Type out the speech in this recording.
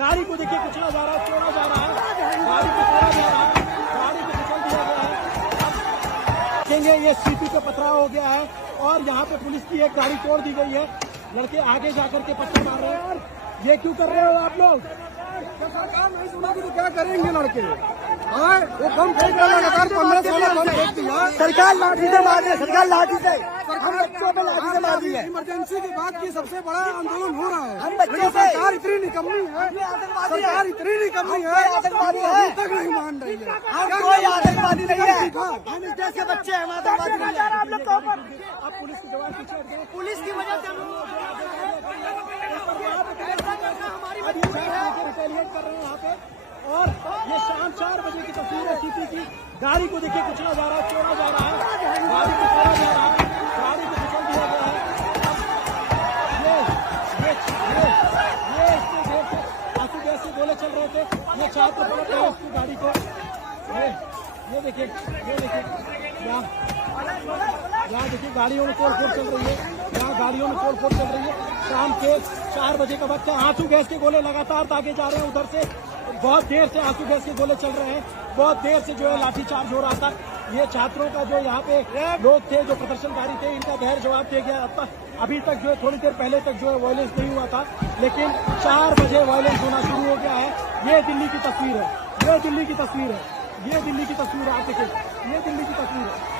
गाड़ी को देखिए कुचला जा रहा है, तोड़ा जा रहा है, गाड़ी को तोड़ा जा रहा है, गाड़ी को कुचल दिया गया है। देखेंगे ये सीपी पे पथराव हो गया है और यहाँ पे पुलिस की एक गाड़ी तोड़ दी गई है। लड़के आगे जाकर के पत्थर मार रहे हैं। ये क्यों कर रहे हो आप लोग? सरकार नहीं सुनेगी तो क्या करेंगे लड़के? वो कम फेंक रहा है, लगातार 15-16 कम फेंक दिया। सरकार लाठी से मार रही है, सरकार लाठी से, हम बच्चों पे लाठी से मार रही है। इमरजेंसी की बात की सबसे बड़ा आंदोलन हो रहा है। हम बच्चों लेकिन पे सरकार इतनी निकम्मी है, सरकार इतनी निकम्मी है, आतंकवादी है, अभी तक नहीं मान रही है। हम कोई आतंकवादी नहीं है, हम इस देश के बच्चे हैं, हम आतंकवादी नहीं है। आप लोग कौन? अब पुलिस की जवान पीछे हट गए। पुलिस की वजह से रिटेलिएट कर रहे हैं यहाँ पे। और ये शाम 4 बजे की तस्वीर है सीपी की। गाड़ी को देखिए कुचला जा रहा है, तोड़ा जा रहा है, गाड़ी को तोड़ा जा रहा है, गाड़ी को कुचल दिया गया है। ये इसके घेर से आंसू गैस के गोले चल रहे थे। ये छात्र पलट रहे हैं उसकी गाड़ी को। ये देखिए यहाँ देखिए गाड़ियों में तोड़ फोड़ चल रही है, यहाँ गाड़ियों में तोड़ फोड़ चल रही है। शाम के 4 बजे का वक्त है। आंसू गैस के गोले लगातार दागे जा रहे हैं उधर से। बहुत देर से आंसू गैस के गोले चल रहे हैं, बहुत देर से जो है लाठीचार्ज हो रहा था। ये छात्रों का जो यहाँ पे लोग थे, जो प्रदर्शनकारी थे, इनका गहर जवाब दिया गया। अभी तक जो है थोड़ी देर पहले तक जो है वायलेंस नहीं हुआ था, लेकिन 4 बजे वायलेंस होना शुरू हो गया है। ये दिल्ली की तस्वीर है, ये दिल्ली की तस्वीर है, ये दिल्ली की तस्वीर है। आप देखिए, ये दिल्ली की तस्वीर है।